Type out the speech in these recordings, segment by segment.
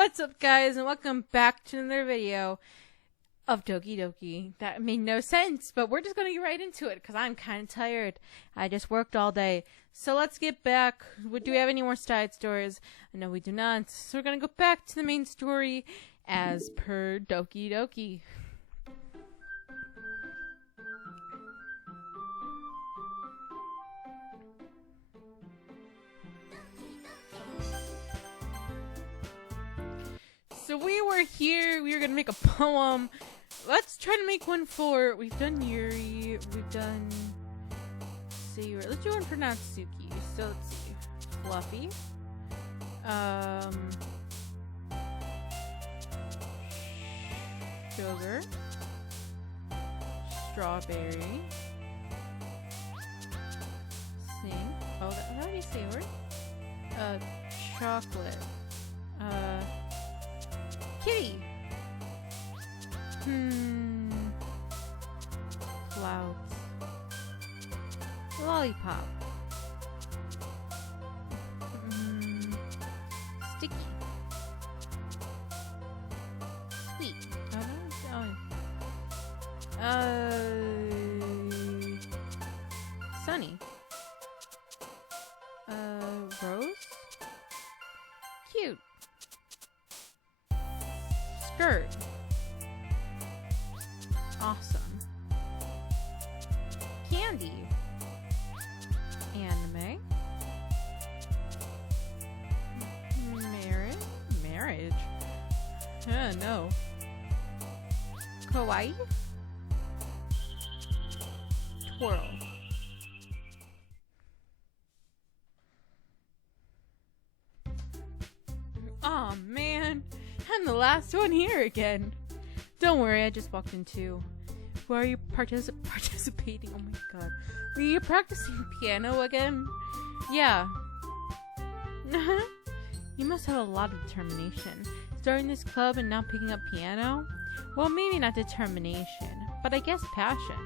What's up, guys, and welcome back to another video of Doki Doki. That made no sense, but we're just gonna get right into it because I'm kind of tired. I just worked all day. So let's get back. Do we have any more side stories? No, we do not. So we're gonna go back to the main story as per Doki Doki. So we were here, we were gonna make a poem. Let's try to make one for, we've done Yuri, we've done Sayuri. Let's do one for Natsuki. So let's see. Fluffy. Sugar. Strawberry. Sing. Oh, how do you say a word? Chocolate. Kitty. Clouds. Lollipop. Sticky. Sweet. Sunny. Rose. Cute. Skirt. Awesome. Candy. Anime. Marriage? No. Kawaii. Twirl. Aw, man. I'm the last one here again. Don't worry, I just walked in too. Were you participating? Oh my god. Were you practicing piano again? Yeah. You must have a lot of determination. Starting this club and now picking up piano? Well, maybe not determination, but I guess passion.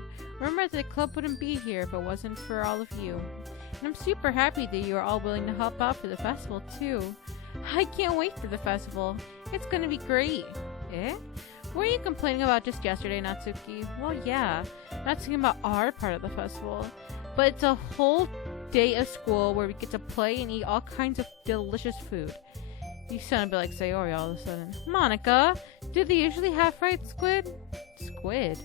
Remember that the club wouldn't be here if it wasn't for all of you. And I'm super happy that you are all willing to help out for the festival too. I can't wait for the festival. It's gonna be great. Eh? Were you complaining about just yesterday, Natsuki? Well, yeah. Not talking about our part of the festival. But it's a whole day of school where we get to play and eat all kinds of delicious food. You sound a bit like Sayori all of a sudden. Monica, do they usually have fried squid? Squid?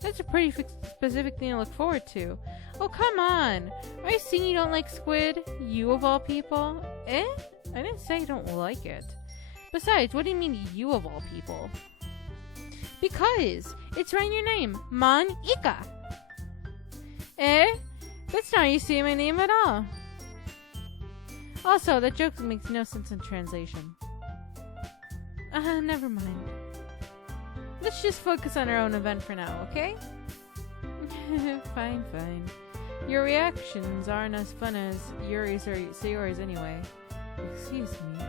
That's a pretty specific thing to look forward to. Oh, come on. Are you saying you don't like squid? You of all people? Eh? I didn't say I don't like it. Besides, what do you mean, you of all people? Because it's right in your name, Monica. Eh? That's not how you say my name at all. Also, that joke makes no sense in translation. Never mind. Let's just focus on our own event for now, okay? Fine. Your reactions aren't as fun as Yuri's or Sayori's anyway. Excuse me.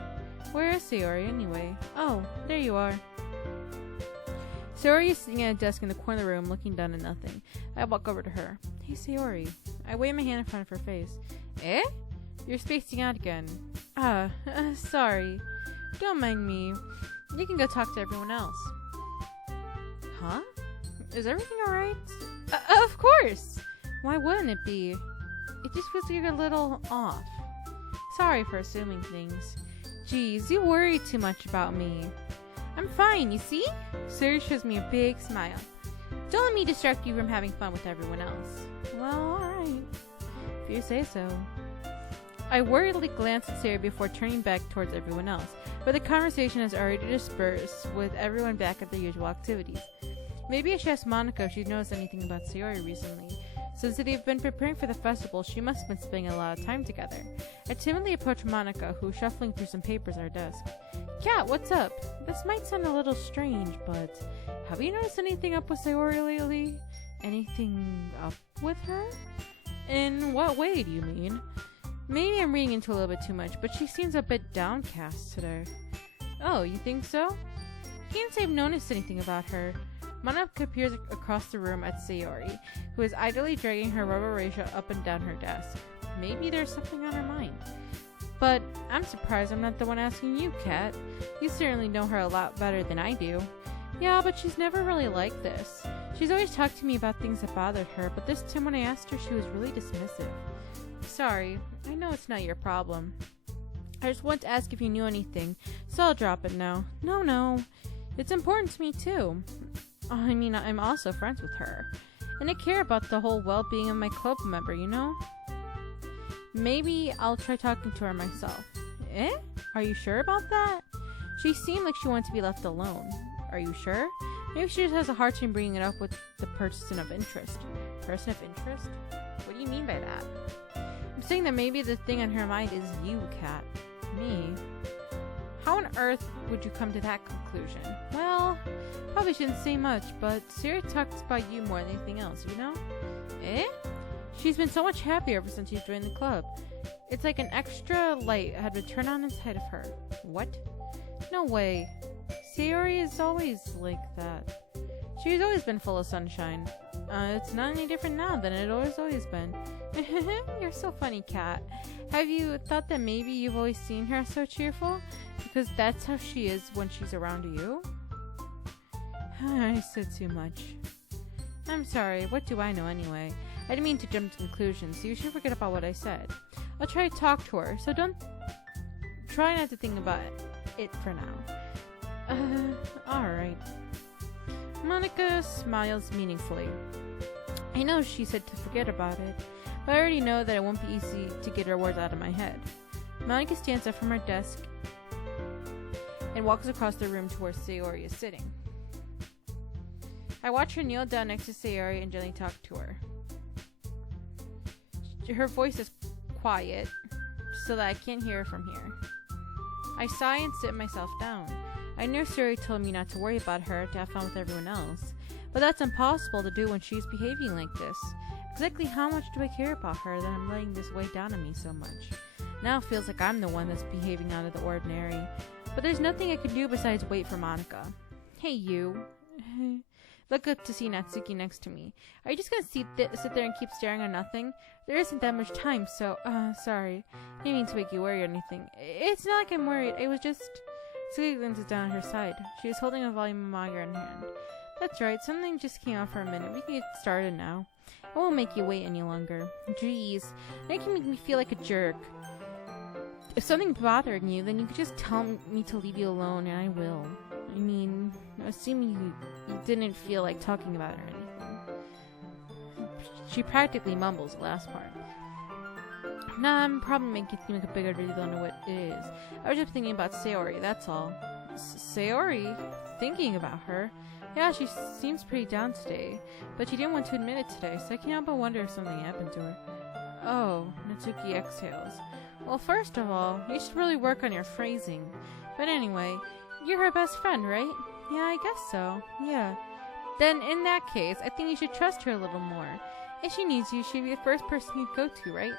Where is Sayori anyway? Oh, there you are. Sayori is sitting at a desk in the corner of the room looking down at nothing. I walk over to her. Hey, Sayori. I wave my hand in front of her face. Eh? You're spacing out again. Sorry. Don't mind me. You can go talk to everyone else. Huh? Is everything alright? Of course! Why wouldn't it be? It just feels like you're a little off. Sorry for assuming things. Geez, you worry too much about me. I'm fine, you see? Sayori shows me a big smile. Don't let me distract you from having fun with everyone else. Well, alright. If you say so. I worriedly glance at Sayori before turning back towards everyone else, but the conversation has already dispersed with everyone back at their usual activities. Maybe I should ask Monica if she's noticed anything about Sayori recently. Since they've been preparing for the festival, she must have been spending a lot of time together. I timidly approach Monica, who's shuffling through some papers on her desk. Kat, what's up? This might sound a little strange, but have you noticed anything up with Sayori lately? Anything up with her? In what way do you mean? Maybe I'm reading into a little bit too much, but she seems a bit downcast today. Oh, you think so? Can't say I've noticed anything about her. Monica appears across the room at Sayori, who is idly dragging her rubber razor up and down her desk. Maybe there's something on her mind. But I'm surprised I'm not the one asking you, Kat. You certainly know her a lot better than I do. Yeah, but she's never really like this. She's always talked to me about things that bothered her, but this time when I asked her, she was really dismissive. Sorry, I know it's not your problem. I just wanted to ask if you knew anything, so I'll drop it now. No. It's important to me, too. I mean, I'm also friends with her. And I care about the whole well-being of my club member, you know? Maybe I'll try talking to her myself. Eh? Are you sure about that? She seemed like she wanted to be left alone. Are you sure? Maybe she just has a hard time bringing it up with the person of interest. Person of interest? What do you mean by that? I'm saying that maybe the thing on her mind is you, Kat. Me? How on earth would you come to that conclusion? Well, probably shouldn't say much, but Siri talks about you more than anything else, you know? Eh? She's been so much happier ever since you joined the club. It's like an extra light had been turned on inside of her. What? No way. Sayori is always like that. She's always been full of sunshine. It's not any different now than it always been. You're so funny, Kat. Have you thought that maybe you've always seen her so cheerful? Because that's how she is when she's around you? I said too much. I'm sorry, what do I know anyway? I didn't mean to jump to conclusions, so you should forget about what I said. I'll try to talk to her, so try not to think about it for now. Alright. Monica smiles meaningfully. I know she said to forget about it, but I already know that it won't be easy to get her words out of my head. Monica stands up from her desk and walks across the room to where Sayori is sitting. I watch her kneel down next to Sayori and gently talk to her. Her voice is quiet, so that I can't hear her from here. I sigh and sit myself down. I know Sayori told me not to worry about her, to have fun with everyone else, but that's impossible to do when she's behaving like this. Exactly how much do I care about her that I'm letting this weigh down on me so much? Now it feels like I'm the one that's behaving out of the ordinary, but there's nothing I can do besides wait for Monica. Hey, you. Look up to see Natsuki next to me. Are you just gonna sit there and keep staring at nothing? There isn't that much time, so, sorry. I didn't mean to make you worry or anything. It's not like I'm worried, it was just... Natsuki glances down at her side. She is holding a volume of manga in her hand. That's right, something just came out for a minute. We can get started now. I won't make you wait any longer. Jeez, now you can make me feel like a jerk. If something's bothering you, then you can just tell me to leave you alone, and I will. I mean, assuming you didn't feel like talking about it or anything. She practically mumbles the last part. Nah, I'm probably making it a bigger deal than what it is. I was just thinking about Sayori, that's all. Sayori? Thinking about her? Yeah, she seems pretty down today, but she didn't want to admit it today, so I can't help but wonder if something happened to her. Oh, Natsuki exhales. Well, first of all, you should really work on your phrasing. But anyway, you're her best friend, right? Yeah, I guess so. Yeah. Then, in that case, I think you should trust her a little more. If she needs you, she'd be the first person you'd go to, right?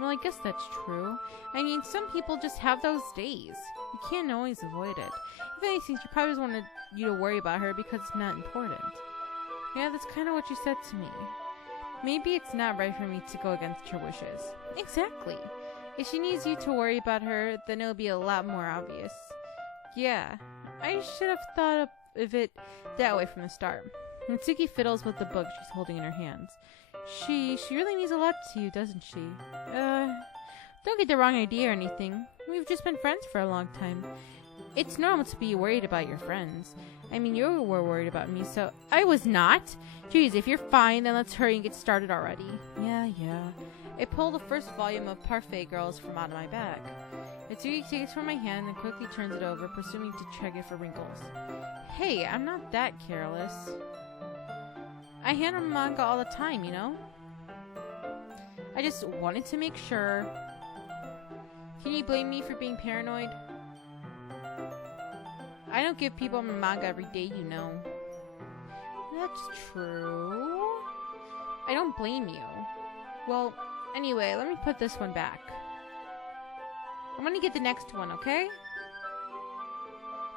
Well, I guess that's true. I mean, some people just have those days. You can't always avoid it. If anything, she probably just wanted you to worry about her because it's not important. Yeah, that's kind of what you said to me. Maybe it's not right for me to go against her wishes. Exactly. If she needs you to worry about her, then it'll be a lot more obvious. Yeah, I should have thought of it that way from the start. Natsuki fiddles with the book she's holding in her hands. She really means a lot to you, doesn't she? Don't get the wrong idea or anything. We've just been friends for a long time. It's normal to be worried about your friends. I mean, you were worried about me, so... I was not! Jeez, if you're fine, then let's hurry and get started already. Yeah. I pull the first volume of Parfait Girls from out of my bag. Natsuki takes it from my hand and quickly turns it over, presuming to check it for wrinkles. Hey, I'm not that careless. I hand her manga all the time, you know? I just wanted to make sure. Can you blame me for being paranoid? I don't give people my manga every day, you know. That's true. I don't blame you. Well, anyway, let me put this one back. I'm gonna get the next one, okay?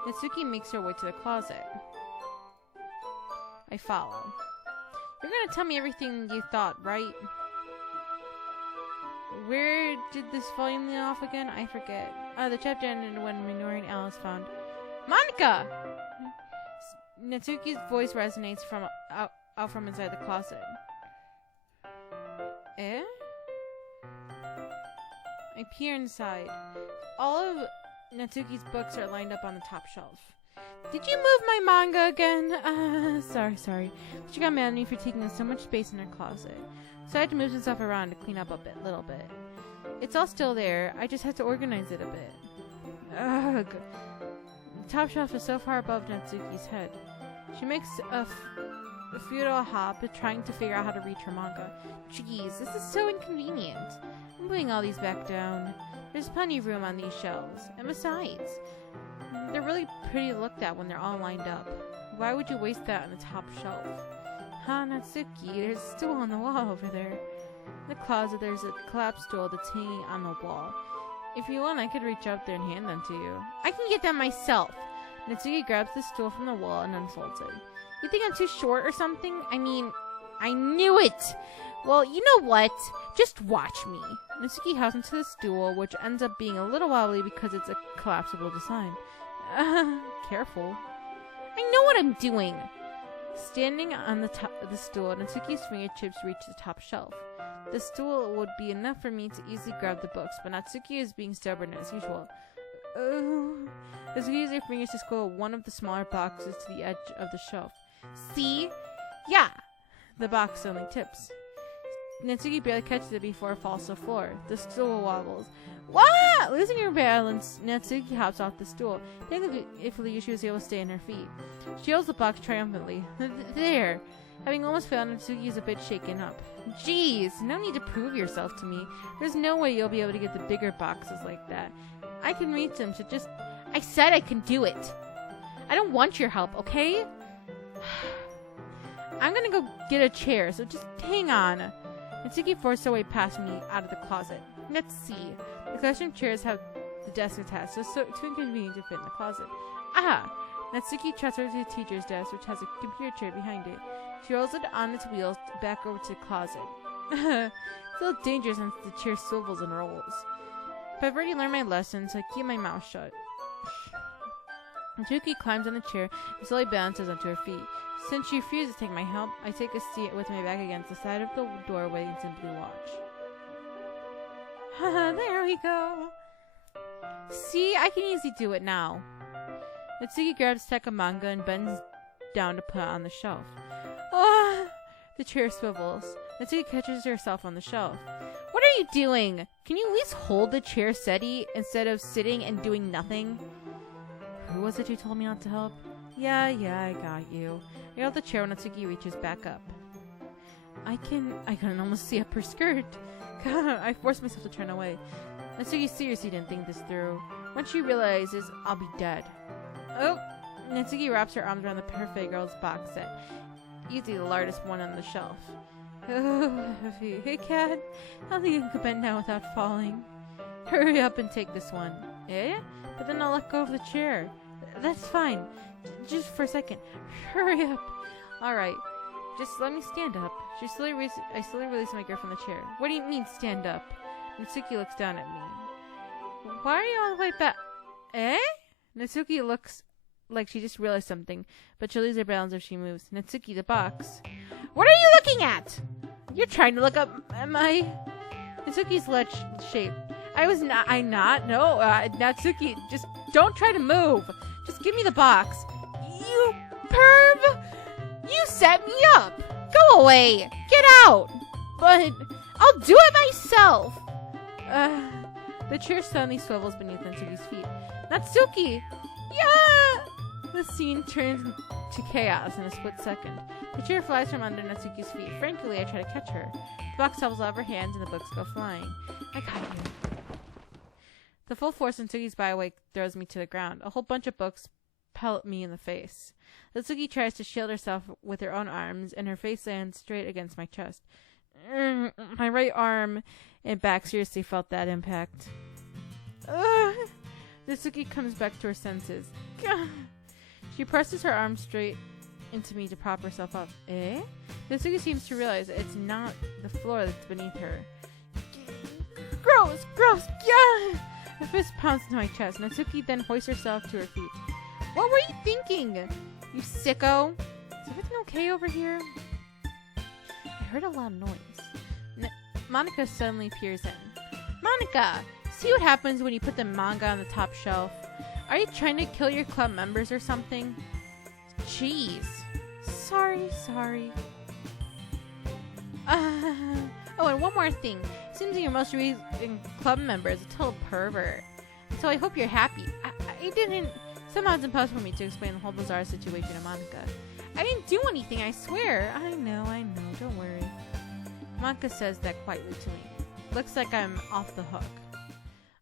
Natsuki makes her way to the closet. I follow. You're gonna tell me everything you thought, right? Where did this volume leave off again? I forget. The chapter ended when Minoru and Alice found Monica! Natsuki's voice resonates from out from inside the closet. Eh? I peer inside. All of Natsuki's books are lined up on the top shelf. Did you move my manga again? Sorry. She got mad at me for taking up so much space in her closet. So I had to move some stuff around to clean up a little bit. It's all still there. I just had to organize it a bit. Ugh. The top shelf is so far above Natsuki's head. She makes a futile hop trying to figure out how to reach her manga. Jeez, this is so inconvenient. I'm putting all these back down. There's plenty of room on these shelves. And besides, they're really pretty to look at when they're all lined up. Why would you waste that on the top shelf? Natsuki, there's a stool on the wall over there. In the closet, there's a collapsed stool that's hanging on the wall. If you want, I could reach up there and hand them to you. I can get them myself. Natsuki grabs the stool from the wall and unfolds it. You think I'm too short or something? I mean, I knew it! Well, you know what? Just watch me. Natsuki hops into the stool, which ends up being a little wobbly because it's a collapsible design. Careful. I know what I'm doing! Standing on the top of the stool, Natsuki's fingertips reach the top shelf. The stool would be enough for me to easily grab the books, but Natsuki is being stubborn as usual. Natsuki uses her fingers to scroll one of the smaller boxes to the edge of the shelf. See? Yeah! The box suddenly tips. Natsuki barely catches it before it falls to the floor. The stool wobbles. What? Losing her balance, Natsuki hops off the stool. Thankfully, she was able to stay on her feet. She holds the box triumphantly. There! Having almost failed, Natsuki is a bit shaken up. Jeez, no need to prove yourself to me. There's no way you'll be able to get the bigger boxes like that. I can reach them, so just... I said I can do it! I don't want your help, okay? I'm gonna go get a chair, so just hang on. Natsuki forced her way past me out of the closet. Let's see. The collection of chairs have the desk attached, so it's too inconvenient to fit in the closet. Natsuki trots over to the teacher's desk, which has a computer chair behind it. She rolls it on its wheels back over to the closet. It's a little dangerous since the chair swivels and rolls. But I've already learned my lesson, so I keep my mouth shut. Natsuki climbs on the chair and slowly balances onto her feet. Since she refuses to take my help, I take a seat with my back against the side of the doorway and simply watch. There we go. See, I can easily do it now. Natsuki grabs a stack of manga and bends down to put it on the shelf. The chair swivels. Natsuki catches herself on the shelf. What are you doing? Can you at least hold the chair steady instead of sitting and doing nothing? Who was it who told me not to help? Yeah, I got you. I hold the chair when Natsuki reaches back up. I can almost see up her skirt. God, I forced myself to turn away. Natsuki seriously didn't think this through. When she realizes I'll be dead. Oh! Natsuki wraps her arms around the perfect girl's box set. Easily the largest one on the shelf. Oh, hey cat, I don't think you can bend down without falling. Hurry up and take this one. Eh? But then I'll let go of the chair. That's fine. Just for a second. Hurry up. Alright. Just let me stand up. I slowly release my girl from the chair. What do you mean, stand up? Natsuki looks down at me. Why are you all the way back? Eh? Natsuki looks like she just realized something, but she'll lose her balance if she moves. Natsuki, the box. What are you looking at? You're trying to look up at my... Natsuki's ledge shape. I'm not. No, Natsuki, just don't try to move. Just give me the box. You perv! You set me up! Go away! Get out! But I'll do it myself! The chair suddenly swivels beneath Natsuki's feet. Natsuki! Yeah! The scene turns to chaos in a split second. The chair flies from under Natsuki's feet. Frankly, I try to catch her. The box tumbles out of her hands and the books go flying. I got you. The full force of Natsuki's body weight throws me to the ground. A whole bunch of books pelt me in the face. Natsuki tries to shield herself with her own arms, and her face lands straight against my chest. My right arm and back seriously felt that impact. Natsuki comes back to her senses. She presses her arm straight into me to prop herself up. Eh? Natsuki seems to realize it's not the floor that's beneath her. Gross! Gross! Yeah! Her fist pounced into my chest. Natsuki then hoists herself to her feet. What were you thinking? You sicko! Is everything okay over here? I heard a loud noise. Monica suddenly peers in. Monica! See what happens when you put the manga on the top shelf? Are you trying to kill your club members or something? Jeez. Sorry. Oh, and one more thing. Seems like your most recent club member is a total pervert. So I hope you're happy. I didn't... Somehow it's impossible for me to explain the whole bizarre situation to Monica. I didn't do anything, I swear. I know. Don't worry. Monica says that quietly to me. Looks like I'm off the hook.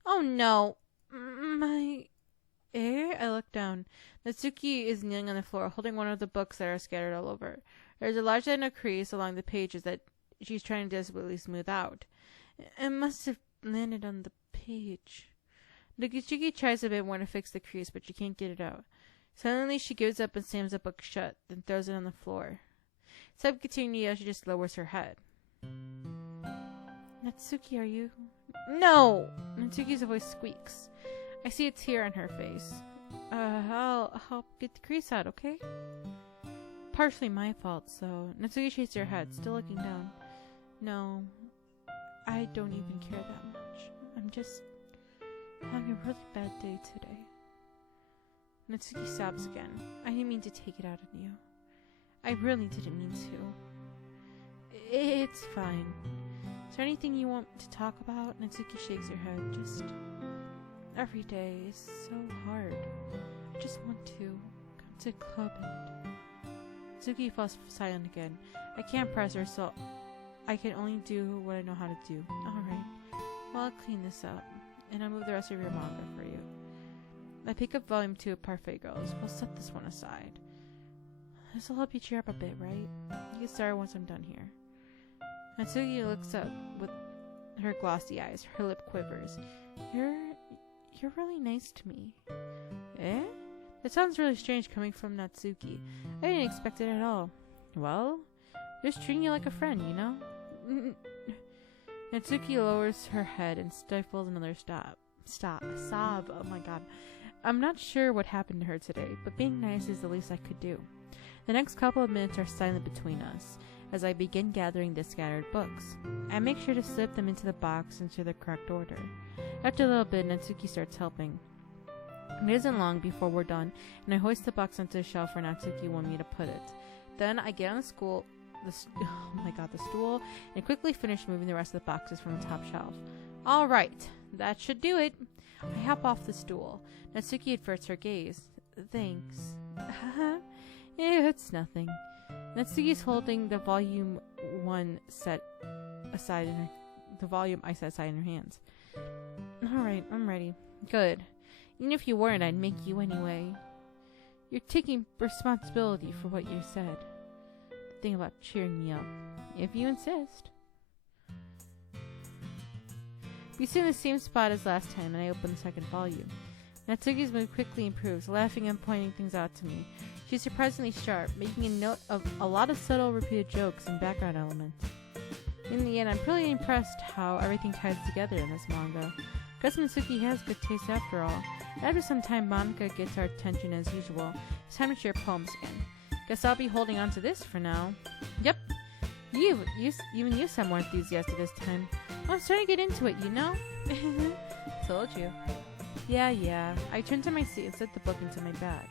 Oh no. I look down. Natsuki is kneeling on the floor, holding one of the books that are scattered all over. There's a large line of crease along the pages that she's trying to desperately smooth out. It must have landed on the page. Natsuki tries a bit more to fix the crease, but she can't get it out. Suddenly, she gives up and slams the book shut, then throws it on the floor. Instead of continuing to yell, she just lowers her head. Natsuki, are you... No! Natsuki's voice squeaks. I see a tear on her face. I'll help get the crease out, okay? Partially my fault, so... Natsuki shakes her head, still looking down. No, I don't even care that much. I'm just having a really bad day today. Natsuki sobs again. I didn't mean to take it out on you. I really didn't mean to. It's fine. Is there anything you want to talk about? Natsuki shakes her head. Just... Every day is so hard. I just want to come to club and... Natsuki falls silent again. I can't press her, so I can only do what I know how to do. Alright. Well, I'll clean this up. And I'll move the rest of your manga for you. I pick up volume 2 of Parfait Girls. We'll set this one aside. This will help you cheer up a bit, right? You can start once I'm done here. Natsuki looks up with her glossy eyes. Her lip quivers. You're really nice to me. Eh? That sounds really strange coming from Natsuki. I didn't expect it at all. Well, just treating you like a friend, you know? Natsuki lowers her head and stifles another sob. Oh my god. I'm not sure what happened to her today, but being nice is the least I could do. The next couple of minutes are silent between us, as I begin gathering the scattered books. I make sure to slip them into the box into the correct order. After a little bit, Natsuki starts helping. It isn't long before we're done, and I hoist the box onto the shelf where Natsuki wanted me to put it. Then I get on the stool, and quickly finish moving the rest of the boxes from the top shelf. Alright, that should do it. I hop off the stool. Natsuki averts her gaze. Thanks. It's nothing. Natsuki's holding the volume I set aside in her hands. Alright, I'm ready. Good. Even if you weren't, I'd make you anyway. You're taking responsibility for what you said. Think about cheering me up. If you insist. We sit in the same spot as last time, and I open the second volume. Natsuki's mood quickly improves, laughing and pointing things out to me. She's surprisingly sharp, making a note of a lot of subtle repeated jokes and background elements. In the end, I'm pretty impressed how everything ties together in this manga. Guess Natsuki has good taste after all. After some time, Monica gets our attention as usual. It's time to share poems again. Guess I'll be holding on to this for now. Yep. Even you sound more enthusiastic this time. I'm starting to get into it, you know? Told you. Yeah. I turned to my seat and set the book into my bag.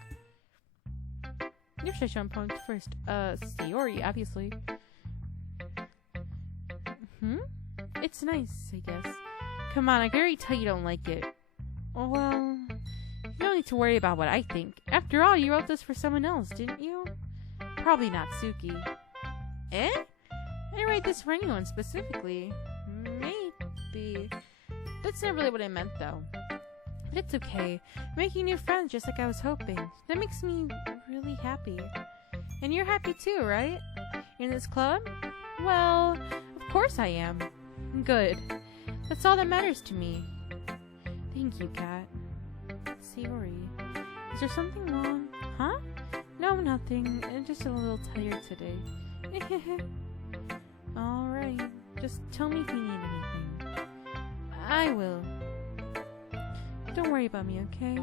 You should show poems first. Sayori, obviously. It's nice, I guess. Come on, I can already tell you don't like it. Well, you don't need to worry about what I think. After all, you wrote this for someone else, didn't you? Probably not Suki. Eh? I didn't write this for anyone specifically. Maybe. That's not really what I meant, though. But it's okay. I'm making new friends just like I was hoping. That makes me really happy. And you're happy too, right? You're in this club? Well, of course I am. Good. That's all that matters to me. Thank you, Kat. Sayori, is there something wrong? Huh? No, nothing. I'm just a little tired today. Alright. Just tell me if you need anything. I will. Don't worry about me, okay?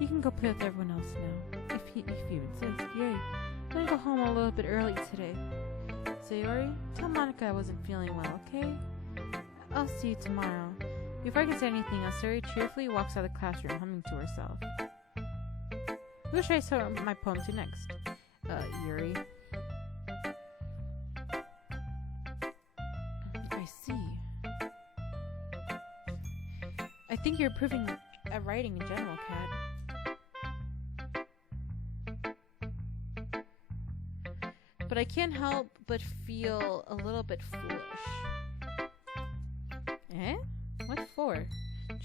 You can go play with everyone else now, if you insist. Yay. I'm gonna go home a little bit early today. Sayori, tell Monica I wasn't feeling well, okay? I'll see you tomorrow. Before I can say anything else, Sayori cheerfully walks out of the classroom, humming to herself. Who should I start my poem to next? Yuri. I see. I think you're improving at writing in general, Kat. But I can't help but feel a little bit foolish. Eh? What for?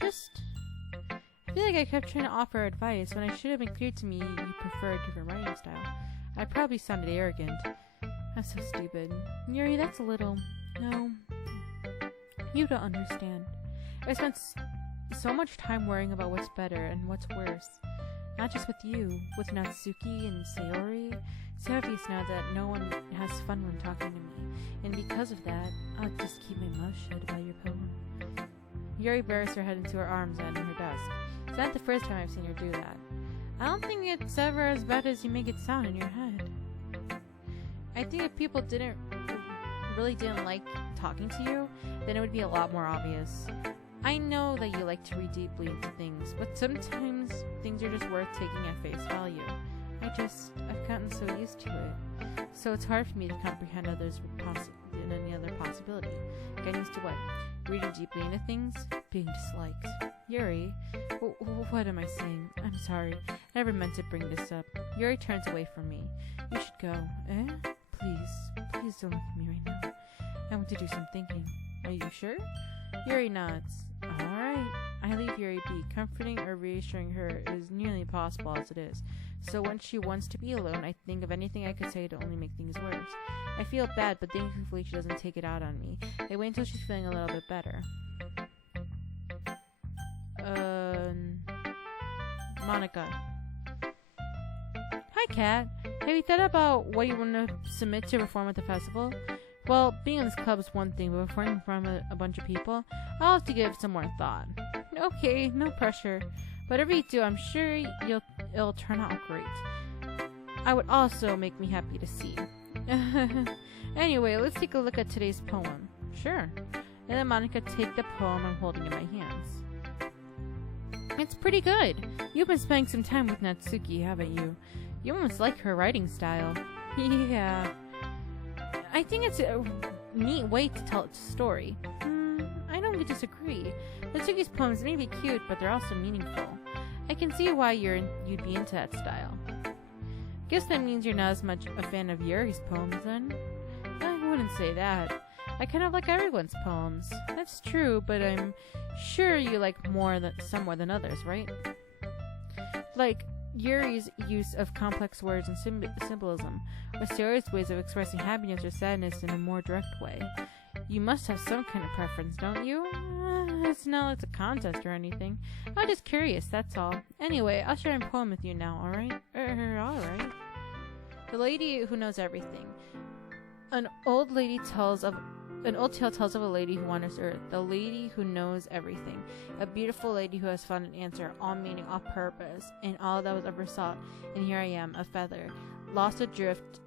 Just... I feel like I kept trying to offer advice when it should have been clear to me you prefer a different writing style. I probably sounded arrogant. I'm so stupid. Yuri, that's a little... No. You don't understand. I spent so much time worrying about what's better and what's worse. Not just with you, with Natsuki and Sayori. It's obvious now that no one has fun when talking to me. And because of that, I'll just keep my mouth shut about your poem. Yuri buries her head into her arms and in her desk. It's not the first time I've seen her do that. I don't think it's ever as bad as you make it sound in your head. I think if people really didn't like talking to you, then it would be a lot more obvious. I know that you like to read deeply into things, but sometimes things are just worth taking at face value. I've gotten so used to it. So it's hard for me to comprehend others in any other possibility. Getting used to what? Reading deeply into things? Being disliked. Yuri, what am I saying? I'm sorry. I never meant to bring this up. Yuri turns away from me. You should go. Eh? Please don't look at me right now. I want to do some thinking. Are you sure? Yuri nods. Alright. I leave Yuri be. Comforting or reassuring her is nearly impossible as it is. So when she wants to be alone, I think of anything I could say to only make things worse. I feel bad, but thankfully she doesn't take it out on me. I wait until she's feeling a little bit better. Monica. Hi, Kat. Have you thought about what you want to submit to perform at the festival? Well, being in this club is one thing, but performing in front of a bunch of people, I'll have to give some more thought. Okay, no pressure. Whatever you do, I'm sure it'll turn out great. I would also make me happy to see. Anyway, let's take a look at today's poem. Sure. And then Monica take the poem I'm holding in my hands. It's pretty good. You've been spending some time with Natsuki, haven't you? You almost like her writing style. Yeah. I think it's a neat way to tell a story. I don't disagree. Natsuki's poems may be cute, but they're also meaningful. I can see why you'd be into that style. Guess that means you're not as much a fan of Yuri's poems, then? I wouldn't say that. I kind of like everyone's poems. That's true, but I'm sure you like some more than others, right? Like Yuri's use of complex words and symbolism, or Sayori's ways of expressing happiness or sadness in a more direct way. You must have some kind of preference, don't you? It's not like it's a contest or anything. I'm just curious, that's all. Anyway, I'll share a poem with you now, alright? Alright. The Lady Who Knows Everything. An old tale tells of a lady who wanders earth, the lady who knows everything, a beautiful lady who has found an answer, all meaning, all purpose, in all that was ever sought. And here I am, a feather, lost adrift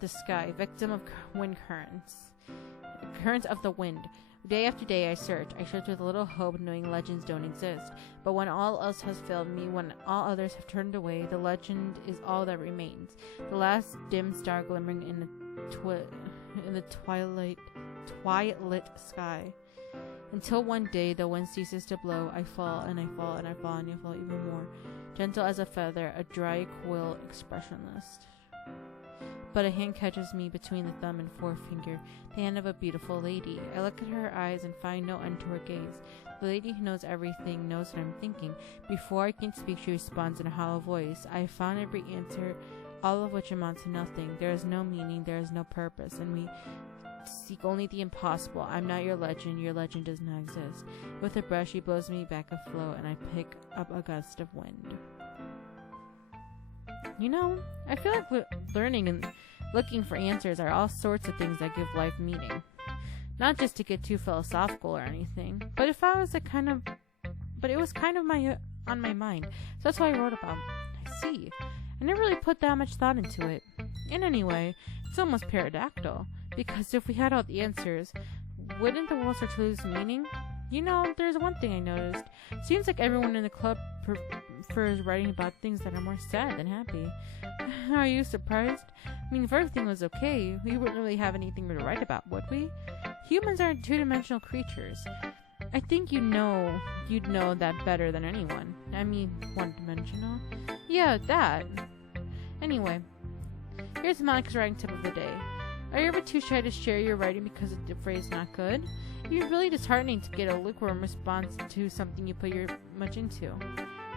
the sky, victim of wind currents of the wind. Day after day I search with little hope, knowing legends don't exist. But when all else has failed me, when all others have turned away, the legend is all that remains, the last dim star glimmering in the twilight sky. Until one day the wind ceases to blow, I fall and I fall and I fall and I fall even more, gentle as a feather, a dry quill, expressionless. But a hand catches me between the thumb and forefinger, the hand of a beautiful lady. I look at her eyes and find no end to her gaze. The lady who knows everything knows what I'm thinking. Before I can speak, she responds in a hollow voice. I have found every answer, all of which amounts to nothing. There is no meaning, there is no purpose, and we seek only the impossible. I'm not your legend does not exist. With a brush, she blows me back afloat, and I pick up a gust of wind. You know, I feel like learning and looking for answers are all sorts of things that give life meaning. Not just to get too philosophical or anything, but it was kind of on my mind. So that's why I wrote about. I see. I never really put that much thought into it. And anyway, it's almost pterodactyl, because if we had all the answers, wouldn't the world start to lose meaning? You know, there's one thing I noticed. Seems like everyone in the club prefers writing about things that are more sad than happy. Are you surprised? I mean, if everything was okay, we wouldn't really have anything to write about, would we? Humans aren't two-dimensional creatures. I think you'd know that better than anyone. I mean, one-dimensional. Yeah, that. Anyway, here's Monica's writing tip of the day. Are you ever too shy to share your writing because the phrase not good? It's really disheartening to get a lukewarm response to something you put your much into.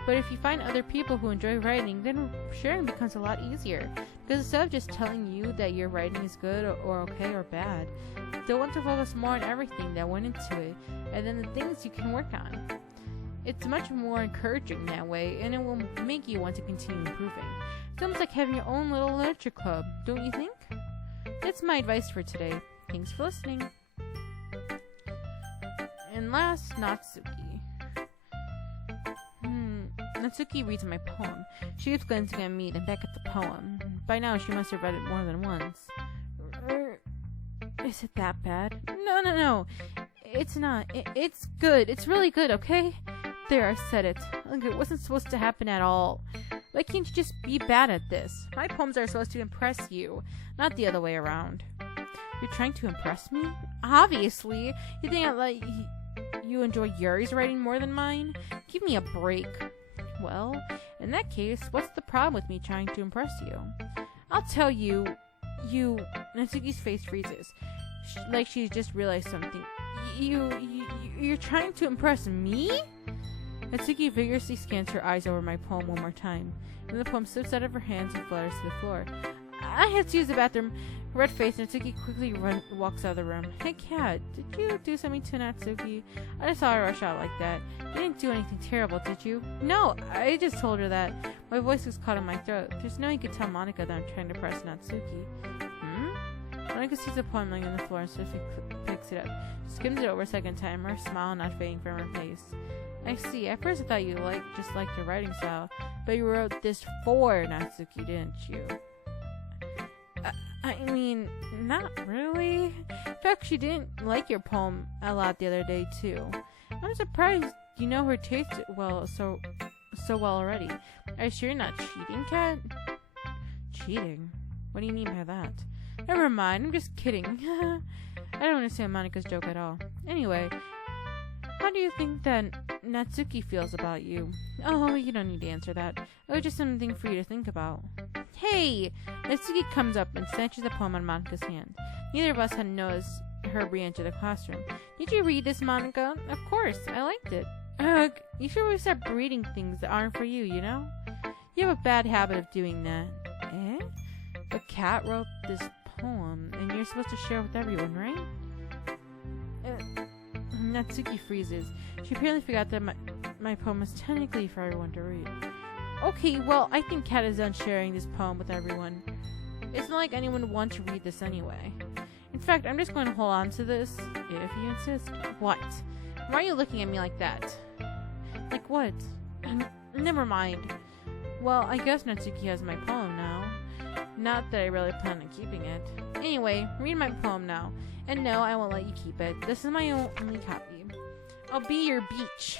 But if you find other people who enjoy writing, then sharing becomes a lot easier. Because instead of just telling you that your writing is good or okay or bad, they'll want to focus more on everything that went into it, and then the things you can work on. It's much more encouraging that way, and it will make you want to continue improving. It's almost like having your own little literature club, don't you think? That's my advice for today. Thanks for listening. And last, Natsuki. Natsuki reads my poem. She keeps glancing at me, then back at the poem. By now, she must have read it more than once. Is it that bad? No. It's not. It's good. It's really good, okay? There, I said it. Look, it wasn't supposed to happen at all. Why can't you just be bad at this? My poems are supposed to impress you, not the other way around. You're trying to impress me? Obviously. You think you enjoy Yuri's writing more than mine? Give me a break. Well, in that case, what's the problem with me trying to impress you? I'll tell you. Natsuki's face freezes, like she's just realized something. You're trying to impress me? Natsuki vigorously scans her eyes over my poem one more time. Then the poem slips out of her hands and flutters to the floor. I have to use the bathroom. Red face, Natsuki quickly walks out of the room. Hey, Kat, did you do something to Natsuki? I just saw her rush out like that. You didn't do anything terrible, did you? No, I just told her that. My voice was caught in my throat. There's no way you could tell Monica that I'm trying to press Natsuki. Monica sees the poem lying on the floor and swiftly picks it up. She skims it over a second time, her smile not fading from her face. I see. At first I thought you just liked your writing style, but you wrote this for Natsuki, didn't you? I mean, not really. In fact, she didn't like your poem a lot the other day, too. I'm surprised you know her taste so well already. Are you sure you're not cheating, Kat? Cheating? What do you mean by that? Never mind, I'm just kidding. I don't understand Monica's joke at all. Anyway, how do you think that Natsuki feels about you? Oh, you don't need to answer that. It was just something for you to think about. Hey! Natsuki comes up and snatches the poem on Monica's hand. Neither of us had noticed her re-enter the classroom. Did you read this, Monica? Of course, I liked it. Ugh, you should really stop reading things that aren't for you, you know? You have a bad habit of doing that. Eh? But Kat wrote this poem, and you're supposed to share with everyone, right? Natsuki freezes. She apparently forgot that my poem was technically for everyone to read. Okay, well, I think Kat is done sharing this poem with everyone. It's not like anyone would want to read this anyway. In fact, I'm just going to hold on to this, if you insist. What? Why are you looking at me like that? Like what? Never mind. Well, I guess Natsuki has my poem now. Not that I really plan on keeping it. Anyway, read my poem now. And no, I won't let you keep it. This is my only copy. I'll be your beach.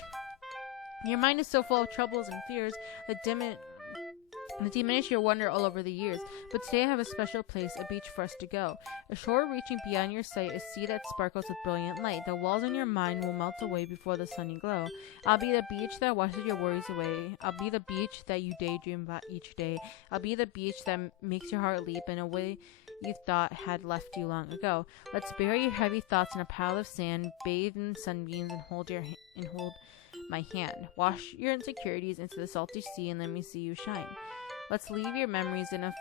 Your mind is so full of troubles and fears that diminish your wonder all over the years. But today I have a special place, a beach for us to go. A shore reaching beyond your sight, a sea that sparkles with brilliant light. The walls in your mind will melt away before the sunny glow. I'll be the beach that washes your worries away. I'll be the beach that you daydream about each day. I'll be the beach that makes your heart leap in a way you thought had left you long ago. Let's bury your heavy thoughts in a pile of sand, bathe in sunbeams, and hold my hand. Wash your insecurities into the salty sea and let me see you shine. Let's leave your memories in a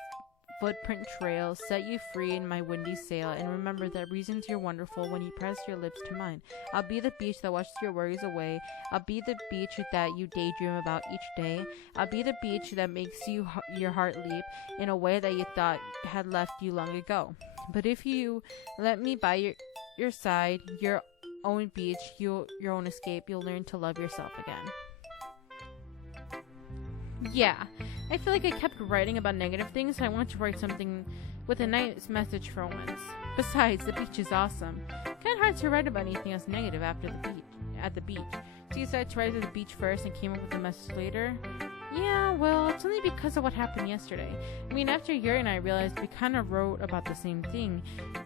footprint trail, set you free in my windy sail, and remember that reasons you're wonderful when you press your lips to mine. I'll be the beach that washes your worries away. I'll be the beach that you daydream about each day. I'll be the beach that makes your heart leap in a way that you thought had left you long ago. But if you let me your side, your own beach, your own escape. You'll learn to love yourself again. Yeah, I feel like I kept writing about negative things, so I wanted to write something with a nice message for once. Besides, the beach is awesome. Kind of hard to write about anything else negative after at the beach. So you decided to write at the beach first and came up with the message later? Yeah, well, it's only because of what happened yesterday. I mean, after Yuri and I realized we kind of wrote about the same thing.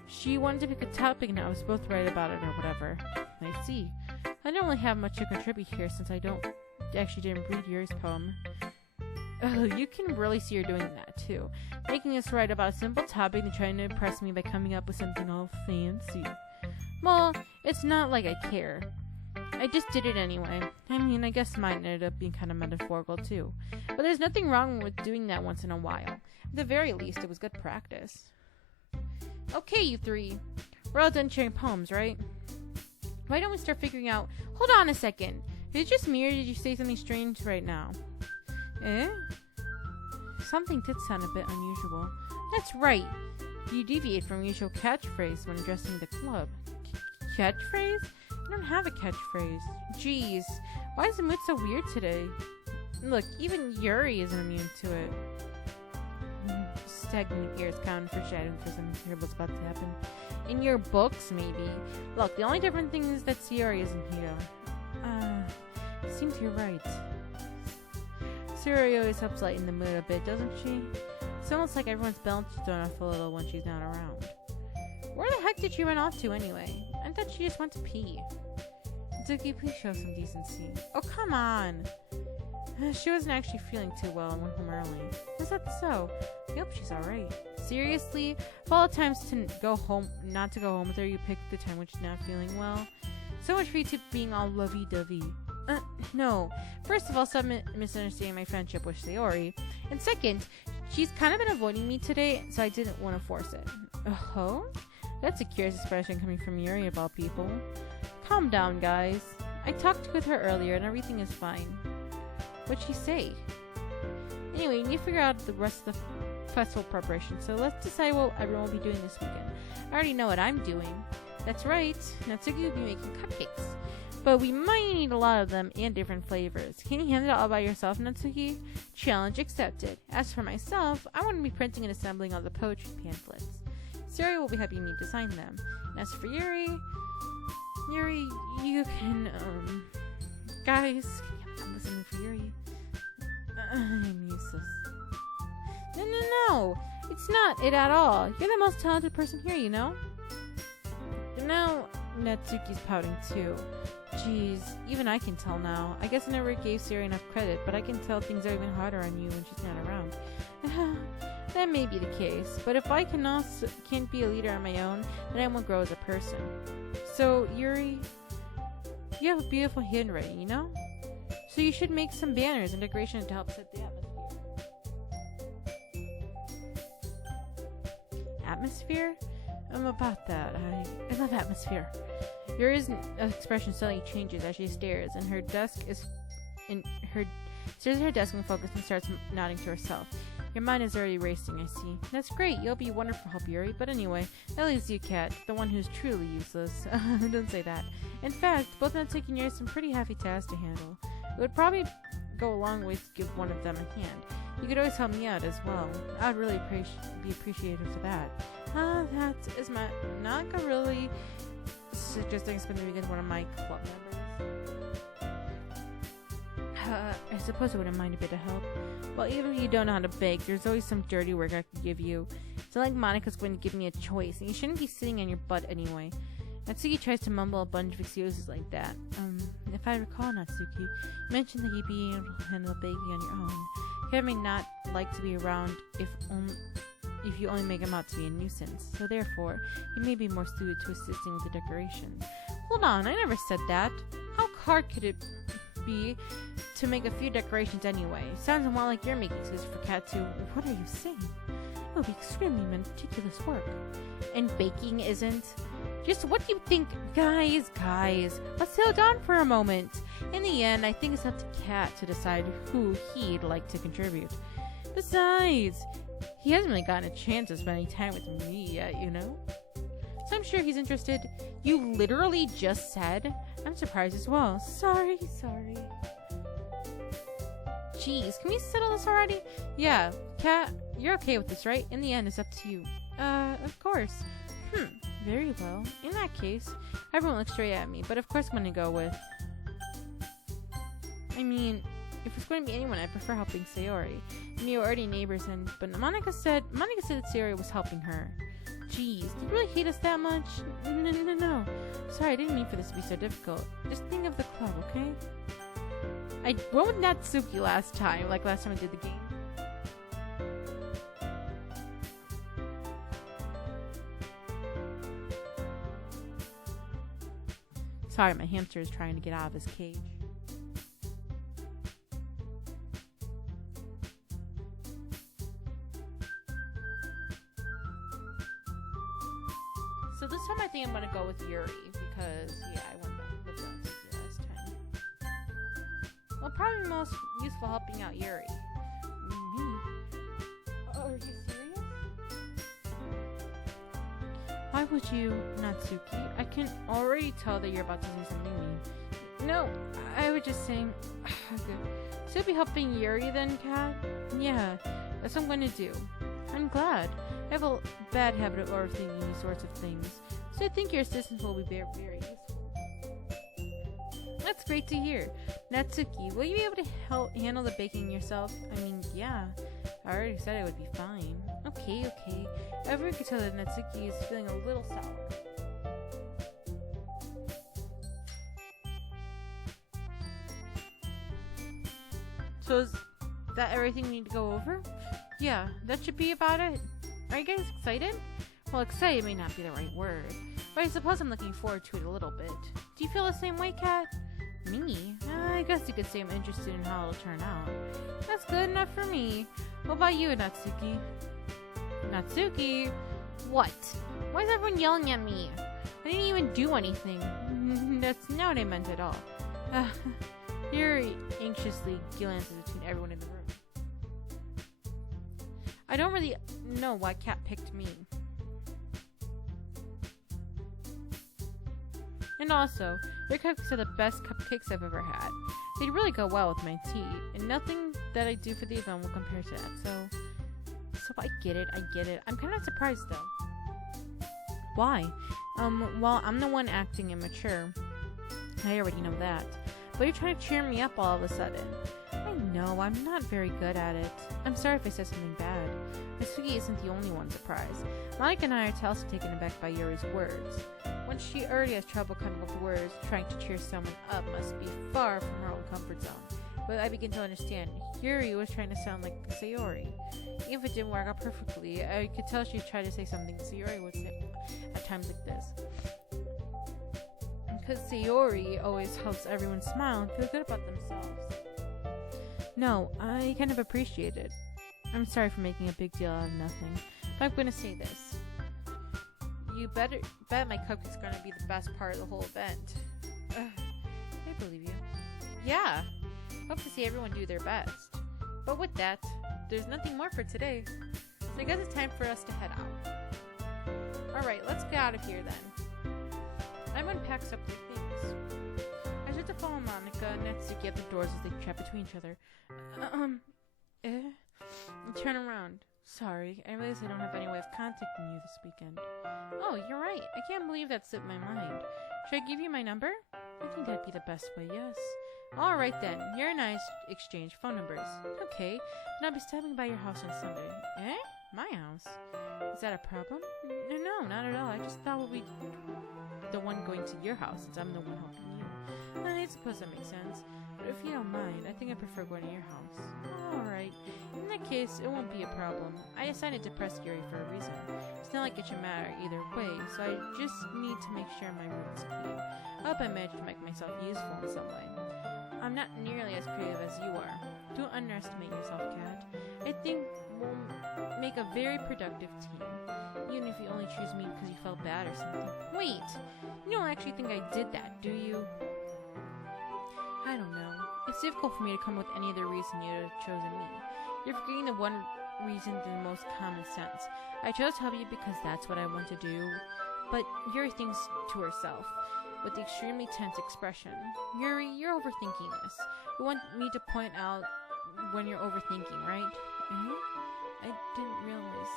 She wanted to pick a topic and I was both write about it or whatever. I see. I don't really have much to contribute here since I didn't read Yuri's poem. Oh, you can really see her doing that too. Making us write about a simple topic and trying to impress me by coming up with something all fancy. Well, it's not like I care. I just did it anyway. I mean, I guess mine ended up being kind of metaphorical too. But there's nothing wrong with doing that once in a while. At the very least, it was good practice. Okay, you three. We're all done sharing poems, right? Why don't we start figuring out... Hold on a second. Is it just me or did you say something strange right now? Eh? Something did sound a bit unusual. That's right. You deviate from your usual catchphrase when addressing the club. Catchphrase? I don't have a catchphrase. Jeez. Why is the mood so weird today? Look, even Yuri isn't immune to it. Stagnant ears kind of foreshadowing for something terrible's about to happen. In your books, maybe. Look, the only different thing is that Sayori isn't here. Seems you're right. Sayori always helps lighten the mood a bit, doesn't she? It's almost like everyone's balance is thrown off a little when she's not around. Where the heck did she run off to anyway? I thought she just went to pee. Zuki, please show some decency. Oh, come on! She wasn't actually feeling too well and went home early. Is that so? I hope she's alright. Seriously? Of all the times not to go home with her, you picked the time when she's not feeling well? So much for you two being all lovey-dovey. No. First of all, stop misunderstanding my friendship with Sayori. And second, she's kind of been avoiding me today, so I didn't want to force it. Oh? That's a curious expression coming from Yuri of all people. Calm down, guys. I talked with her earlier and everything is fine. What'd she say? Anyway, you need to figure out the rest of the festival preparation, so let's decide what everyone will be doing this weekend. I already know what I'm doing. That's right. Natsuki will be making cupcakes. But we might need a lot of them and different flavors. Can you handle it all by yourself, Natsuki? Challenge accepted. As for myself, I want to be printing and assembling all the poetry pamphlets. Sayori will be helping me design them. And as for Yuri, you can, guys, I'm listening for Yuri. I'm useless. No, it's not it at all. You're the most talented person here, you know? Now, Natsuki's pouting too. Jeez, even I can tell now. I guess I never gave Sayori enough credit, but I can tell things are even harder on you when she's not around. That may be the case, but if I can't be a leader on my own, then I won't grow as a person. So, Yuri, you have a beautiful handwriting, you know? So you should make some banners and decorations to help set the atmosphere. About that. I love atmosphere. Yuri's expression suddenly changes as she stares, and stares at her desk and focus and starts nodding to herself. Your mind is already racing, I see. That's great. You'll be wonderful help, Yuri. But anyway, that leaves you, Kat, the one who's truly useless. Don't say that. In fact, both Natsuki and Yuri have some pretty hefty tasks to handle. It would probably go a long way to give one of them a hand. You could always help me out as well. I'd really be appreciative for that. That is not really suggesting spending the weekend with one of my club members. I suppose I wouldn't mind a bit of help. Well, even if you don't know how to bake, there's always some dirty work I could give you. It's not like Monika's going to give me a choice, and you shouldn't be sitting on your butt anyway. Natsuki tries to mumble a bunch of excuses like that. If I recall, Natsuki, you mentioned that you'd be able to handle baking on your own. Kevin may not like to be around if you only make him out to be a nuisance, so therefore, he may be more suited to assisting with the decorations. Hold on, I never said that. How hard could it be to make a few decorations anyway? Sounds more like you're making excuses for Kat to... What are you saying? It would be extremely meticulous work. And baking isn't? Just what do you think? Guys, let's settle down for a moment. In the end, I think it's up to Kat to decide who he'd like to contribute. Besides, he hasn't really gotten a chance to spend any time with me yet, you know? so I'm sure he's interested. You literally just said? I'm surprised as well. Sorry. Jeez, can we settle this already? Yeah, Kat, you're okay with this, right? In the end, it's up to you. Of course. Very well. In that case, everyone looks straight at me, but of course I'm gonna go with... I mean, if it's going to be anyone, I prefer helping Sayori. We were already neighbors, but Monica said that Sayori was helping her. Jeez, do you really hate us that much? No. Sorry, I didn't mean for this to be so difficult. Just think of the club, okay? I went with Natsuki last time I did the game. Sorry, my hamster is trying to get out of his cage. So this time I think I'm gonna go with Yuri because I went with Natsuki last time. Well, probably most useful helping out Yuri. Me? Oh, are you serious? Why would you, Natsuki? I can already tell that you're about to say something mean. No, I was just saying... Okay. So you'll be helping Yuri then, Kat? Yeah, that's what I'm going to do. I'm glad. I have a bad habit of overthinking these sorts of things, so I think your assistance will be very, very useful. That's great to hear. Natsuki, will you be able to handle the baking yourself? I mean, yeah. I already said it would be fine. Okay. Everyone can tell that Natsuki is feeling a little sour. So is that everything we need to go over? Yeah, that should be about it. Are you guys excited? Well, excited may not be the right word, but I suppose I'm looking forward to it a little bit. Do you feel the same way, Kat? Me? I guess you could say I'm interested in how it'll turn out. That's good enough for me. What about you, Natsuki? Natsuki? What? Why is everyone yelling at me? I didn't even do anything. That's not what I meant at all. Yuri anxiously glances between everyone in the room. I don't really know why Kat picked me. And also, your cupcakes are the best cupcakes I've ever had. They'd really go well with my tea, and nothing that I do for the event will compare to that, so I get it. I'm kind of surprised, though. Why? Well, I'm the one acting immature. I already know that. But you're trying to cheer me up all of a sudden. I know, I'm not very good at it. I'm sorry if I said something bad. Natsuki isn't the only one surprised. Monica and I are also taken aback by Yuri's words. When she already has trouble coming up with words, trying to cheer someone up must be far from her own comfort zone. But I begin to understand. Yuri was trying to sound like Sayori. Even if it didn't work out perfectly, I could tell she tried to say something Sayori would say at times like this. Because Sayori always helps everyone smile and feel good about themselves. No, I kind of appreciate it. I'm sorry for making a big deal out of nothing, but I'm going to say this. You better bet my cupcake's going to be the best part of the whole event. I believe you. Yeah, hope to see everyone do their best. But with that, there's nothing more for today. So I guess it's time for us to head out. Alright, let's get out of here then. Everyone packs up their things. I start to follow Monica and Natsuki at the doors as they chat between each other. I turn around. Sorry, I realize I don't have any way of contacting you this weekend. Oh, you're right. I can't believe that slipped my mind. Should I give you my number? I think that'd be the best way, yes. Alright then, you and I exchange phone numbers. Okay, then I'll be stopping by your house on Sunday. Eh? My house? Is that a problem? No, not at all. I just thought we'd be the one going to your house since I'm the one helping you. I suppose that makes sense. But if you don't mind, I think I prefer going to your house. Alright. In that case, it won't be a problem. I decided to press Yuri for a reason. It's not like it should matter either way, so I just need to make sure my room is clean. I hope I managed to make myself useful in some way. I'm not nearly as creative as you are. Don't underestimate yourself, Kat. I think we'll make a very productive team. Even if you only choose me because you felt bad or something. Wait! You don't actually think I did that, do you? I don't know. It's difficult for me to come up with any other reason you'd have chosen me. You're forgetting the one reason, the most common sense. I chose to help you because that's what I want to do. But Yuri thinks to herself, with the extremely tense expression, Yuri, you're overthinking this. You want me to point out when you're overthinking, right? I didn't realize.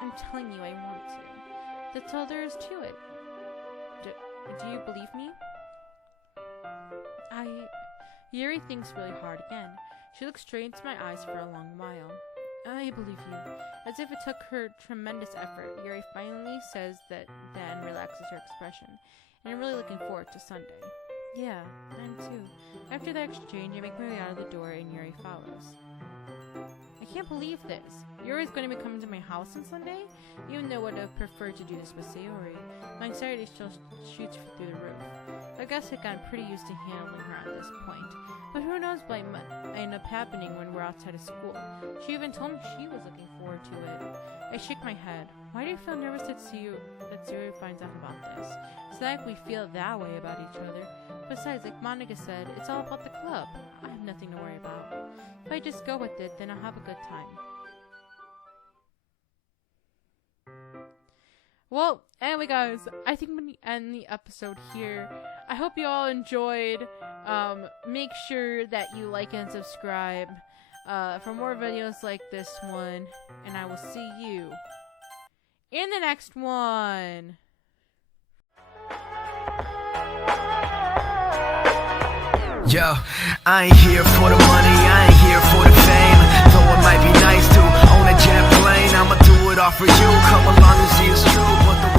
I'm telling you I want to. That's all there is to it. Do you believe me? Yuri thinks really hard again. She looks straight into my eyes for a long while. I believe you. As if it took her tremendous effort, Yuri finally says that then relaxes her expression. And I'm really looking forward to Sunday. Yeah, I'm too. After that exchange, I make my way out of the door and Yuri follows. I can't believe this. Yuri's going to be coming to my house on Sunday? Even though I would have preferred to do this with Sayori, my anxiety still shoots through the roof. I guess I've gotten pretty used to handling her at this point. But who knows what might end up happening when we're outside of school. She even told me she was looking forward to it. I shake my head. Why do you feel nervous that Sayori finds out about this? It's not like we feel that way about each other. Besides, like Monica said, it's all about the club. I have nothing to worry about. If I just go with it, then I'll have a good time. Well, anyway guys, I think I'm going to end the episode here. I hope you all enjoyed. Make sure that you like and subscribe for more videos like this one. And I will see you in the next one. Yo, I ain't here for the money, I ain't here for the fame. Though it might be nice to own a jet plane, I'ma do it all for you. Come along and see it's true, but the